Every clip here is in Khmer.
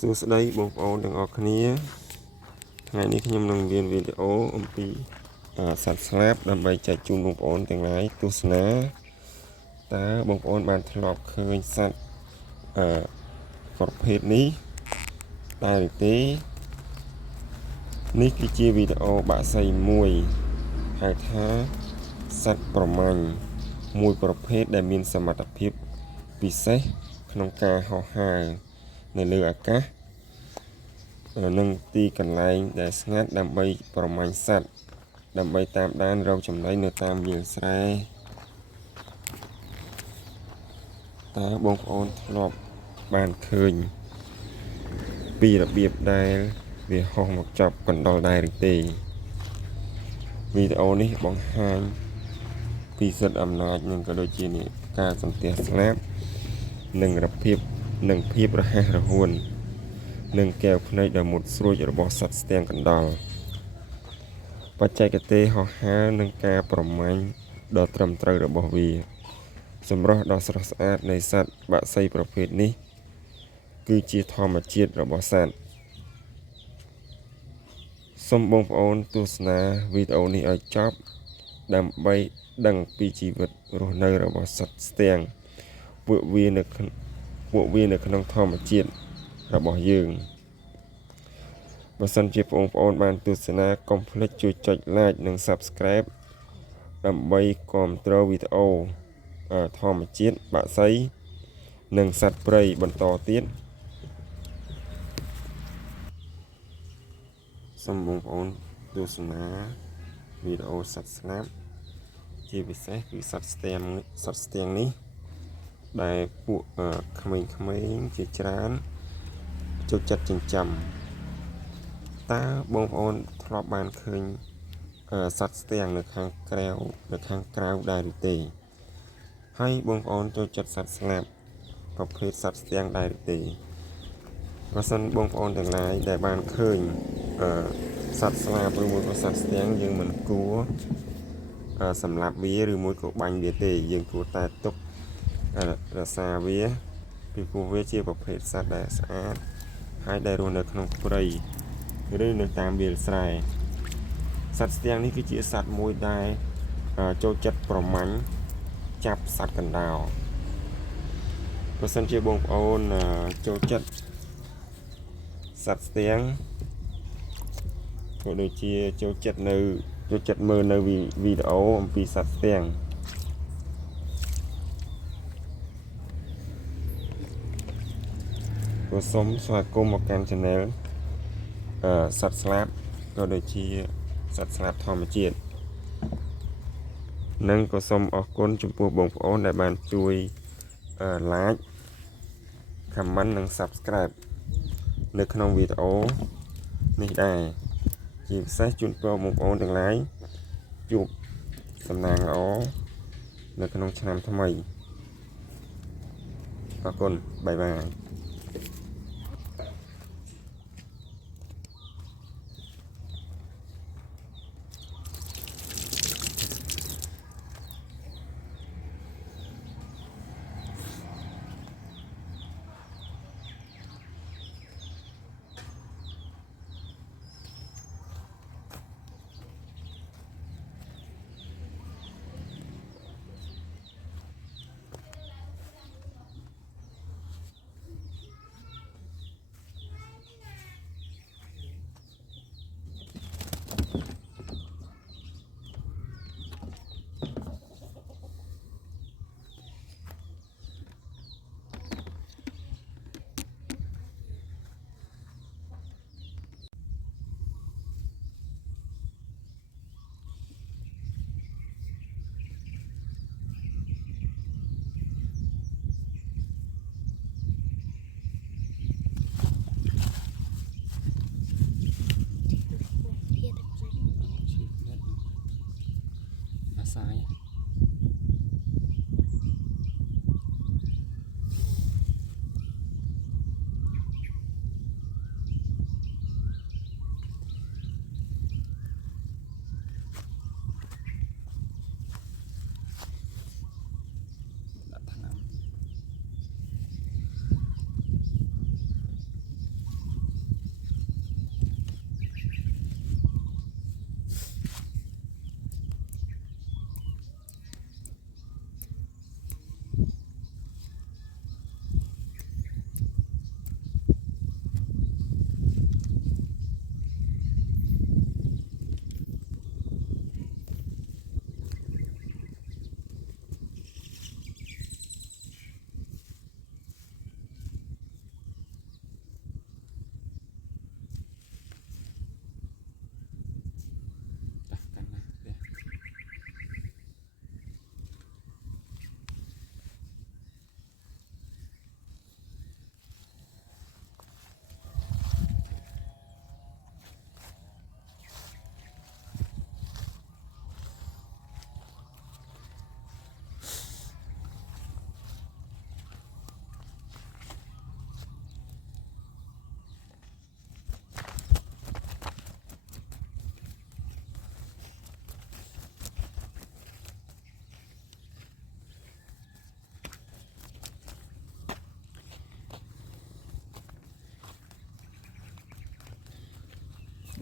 សួស្តីបងប្អូនទាំងអស់គ្នាថ្ងៃនេះខ្ញុំនឹងរៀនវីដេអូអំពីសត្វស្លាបដើម្បីចែកជូនបងប្អូនទាំងឡាយទស្សនាតើបងប្អូនបានធ្លាប់ឃើញសត្វប្រភេទនេះដែរឬទេនេះគឺជាវីដេអូបាក់សីមួយហៅថាសត្វប្រមាញ់មួយប្រភេទដែលមានសមត្ថភាពពិសេសក្នុងការហោះហើរនៅលើអាកាសនិងទីកន្លែងដែលស្ងាត់ដើម្បីប្រមាញ់សត្វដើម្បីតាមដានរកចំណីនៅតាមវាលស្រែតើបងប្អូនធ្លាប់បានឃើញពីរបៀបដែលវាហោះមកចាប់កណ្ដុរដែរឬទេវីដេអូនេះបង្ហាញពីសិទ្ធិអំណាចនិងក៏ដូចជាការសន្ទះស្លាបនិងភាពរហ័សរហួននិងកែវភ្នែកដ៏មុតស្រួចរបស់សត្វស្ទាំងកណ្ដុរបច្ចេកទេសហោះហើរនិងការប្រមាញ់ដ៏ត្រឹមត្រូវរបស់វាសម្រស់ដ៏ស្រស់ស្អាតនៃសត្វបក្សីប្រភេទនេះគឺជាធម្មជាតិរបស់សត្វសូមបងប្អូនទស្សនាវីដេអូនេះឲ្យចប់ដើម្បីដឹងពីជីវិតរស់នៅរបស់សត្វស្ទាំងពួកវានៅក្នុងធម្មជាតិរបស់យើងបើសិនជាបងប្អូនបានទស្សនាកុំភ្លេចជួយចុច like និង subscribe ដើម្បីគាំទ្រវីដេអូធម្មជាតិបក្សីនិងសត្វព្រៃបន្តទៀតសូមបងប្អូនទស្សនាវីដេអូសត្វស្លាបជាពិសេសគឺសត្វស្ទាំងនេះដែលពួកក្មេងៗជាច្រើនចូលចិត្តចិញ្ចឹមតើបងប្អូនធ្លាប់បានឃើញសត្វស្ទាំងនៅខាងក្រៅដែរឬទេហើយបងប្អូនចូលចិត្តសត្វស្លាបប្រភេទសត្វស្ទាំងដែរឬទេបើសិនបងប្អូនទាំងឡាយដែលបានឃើញសត្វស្លាបឬមួយក៏សត្វស្ទាំងយើងមិនគួរសម្លាប់វាឬមួយក៏បាញ់វាទេយើងគួរតែទុករក្សាវាពីព្រោះវាជាប្រភេទសត្វដែលស្អាតហើយដែលរស់នៅក្នុងព្រៃឬនៅតាមវាលស្រែសត្វស្ទាំងនេះគឺជាសត្វមួយដែលចូលចិត្តប្រមាញ់ចាប់សត្វកណ្ដោរបើសិនជាបងប្អូនចូលចិត្តសត្វស្ទាំងក៏ដូចជាចូលចិត្តមើលនៅវីដេអូអំពីសត្វស្ទាំងក៏សូមស្វាគមន៍មកកាន់ Channel សត្វស្លាបក៏ដូចជាសត្វស្លាបធម្មជាតិនិងក៏សូមអរគុណចំពោះបងប្អូនដែលបានជួយ like comment និង subscribe នៅក្នុងវីដេអូនេះដែរជាពិសេសជូនពរបងប្អូនទាំងឡាយជួបសំណាងល្អនៅក្នុងឆ្នាំថ្មីអរគុណបាយបាយសាយ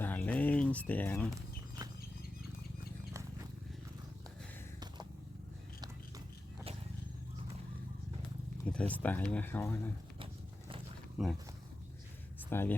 đã lên tiếng thì thấy style với họ này style với